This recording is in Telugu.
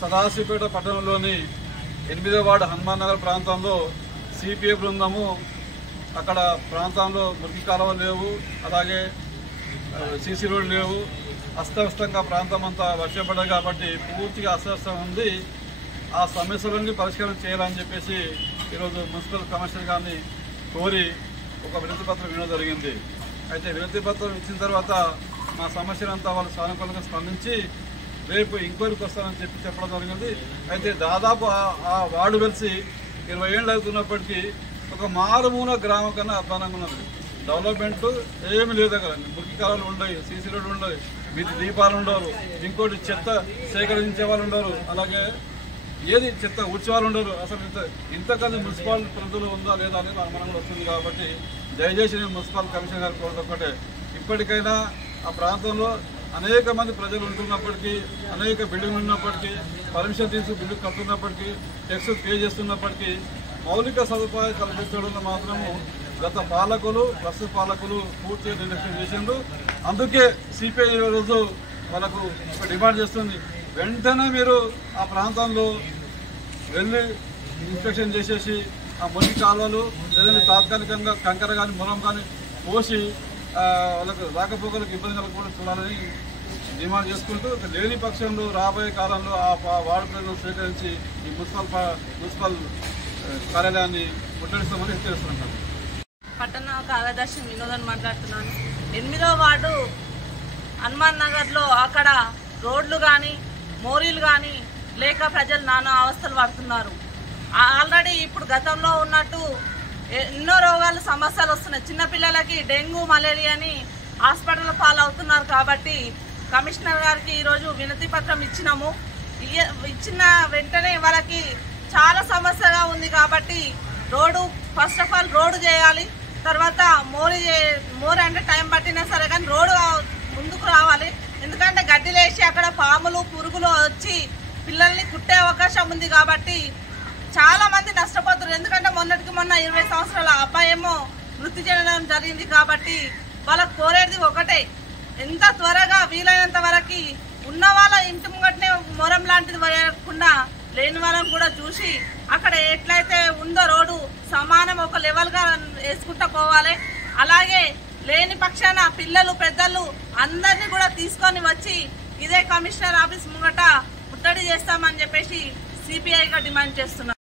సదాశివపేట పట్టణంలోని 8వ వార్డు హనుమాన్ నగర్ ప్రాంతంలో సిపిఐ బృందము అక్కడ ప్రాంతంలో మురికి కాలువలు లేవు, అలాగే సీసీ రోడ్లు లేవు, అస్తవ్యస్తంగా ప్రాంతం అంతా వర్షం పడ్డాయి కాబట్టి పూర్తిగా అస్తవ్యస్తం ఉంది. ఆ సమస్యలన్నీ పరిష్కారం చేయాలని చెప్పేసి ఈరోజు మున్సిపల్ కమిషనర్ గారిని కోరి ఒక వినతి పత్రం ఇవ్వడం జరిగింది. అయితే వినతి పత్రం ఇచ్చిన తర్వాత మా సమస్యలంతా వాళ్ళు సానుకూలంగా స్పందించి రేపు ఎంక్వైరీకి వస్తానని చెప్పడం జరిగింది. అయితే దాదాపు ఆ వార్డు కలిసి 20 ఏళ్ళు అవుతున్నప్పటికీ ఒక మారుమూల గ్రామం కన్నా అధ్వానంగా ఉన్నది. డెవలప్మెంట్ ఏమి లేదు. అక్కడ మురికి కాలువలు ఉండవు, సీసీ రోడ్లు ఉండవు, వీధి దీపాలు ఉండరు, ఇంకోటి చెత్త సేకరించే వాళ్ళు ఉండరు, అలాగే ఏది చెత్త ఉత్సవాలు ఉండరు. అసలు ఇంతకన్నా మున్సిపల్ పరిధిలో ఉందా లేదా అనేది అనుమానం కూడా వస్తుంది. కాబట్టి దయచేసి నేను మున్సిపల్ కమిషనర్ గారు కోరడం ఒకటే, ఇప్పటికైనా ఆ ప్రాంతంలో అనేక మంది ప్రజలు ఉంటున్నప్పటికీ, అనేక బిల్డింగ్లు ఉన్నప్పటికీ, పర్మిషన్ తీసుకు బిల్లు కడుతున్నప్పటికీ, ట్యాక్స్ పే చేస్తున్నప్పటికీ మౌలిక సదుపాయాలు కల్పించడంలో మాత్రము గత పాలకులు, ప్రస్తుత పాలకులు పూర్తిగా నిర్లక్ష్యం చేసిండ్రు. అందుకే సిపిఐ రోజు మనకు ఒక డిమాండ్ చేస్తుంది, వెంటనే మీరు ఆ ప్రాంతంలో వెళ్ళి ఇన్స్పెక్షన్ చేసేసి ఆ మురికి కాలువలు లేదంటే తాత్కాలికంగా కంకర కానీ మురం కానీ పోసి వాళ్ళకు రాకపోకలకు ఇబ్బంది కలగకుండా చూడాలని డిమాండ్ చేసుకుంటూ, లేని పక్షంలో రాబోయే కాలంలో ఆ వార్డు ప్రజలను స్వీకరించి ఈ మున్సిపల్ కార్యాలయాన్ని ముట్టడిస్తామని హెచ్చరిస్తున్నాం. పట్టణ కార్యదర్శి వినోదన్ మాట్లాడుతున్నాను. 8వ వార్డు హనుమాన్ నగర్లో అక్కడ రోడ్లు కానీ మోరీలు కానీ లేక ప్రజలు నానా అవస్థలు పడుతున్నారు. ఆల్రెడీ ఇప్పుడు గతంలో ఉన్నట్టు ఎన్నో రోగాలు సమస్యలు వస్తున్నాయి. చిన్నపిల్లలకి డెంగ్యూ, మలేరియా అని హాస్పిటల్ పాలవుతున్నారు. కాబట్టి కమిషనర్ గారికి ఈరోజు వినతి పత్రం ఇచ్చినాము. ఇచ్చిన వెంటనే వాళ్ళకి చాలా సమస్యగా ఉంది. కాబట్టి road first of all road చేయాలి, తర్వాత మోరీ అంటే టైం పట్టినా సరే కానీ రోడ్డు ముందుకు రావాలి. ఎందుకంటే గడ్డిలేసి అక్కడ పాములు, పురుగులు వచ్చి పిల్లల్ని కుట్టే అవకాశం ఉంది. కాబట్టి చాలా మంది నష్టపోతున్నారు. ఎందుకంటే మొన్నటికి మొన్న 20 సంవత్సరాల అబ్బాయి ఏమో మృతి చెందడం జరిగింది. కాబట్టి వాళ్ళకు కోరేది ఒకటే, ఎంత త్వరగా వీలైనంత వరకు ఉన్న వాళ్ళ ఇంటి ముంగటనే మొరం లాంటిది వేయకుండా లేని వాళ్ళని కూడా చూసి అక్కడ ఎట్లయితే ఉందో రోడ్డు సమానం ఒక లెవెల్గా వేసుకుంటూ పోవాలి. అలాగే లేని పక్షాన పిల్లలు, పెద్దలు అందరినీ కూడా తీసుకొని వచ్చి ఇదే కమిషనర్ ఆఫీస్ ముంగట ముట్టడి చేస్తామని చెప్పేసి సిపిఐగా డిమాండ్ చేస్తున్నారు.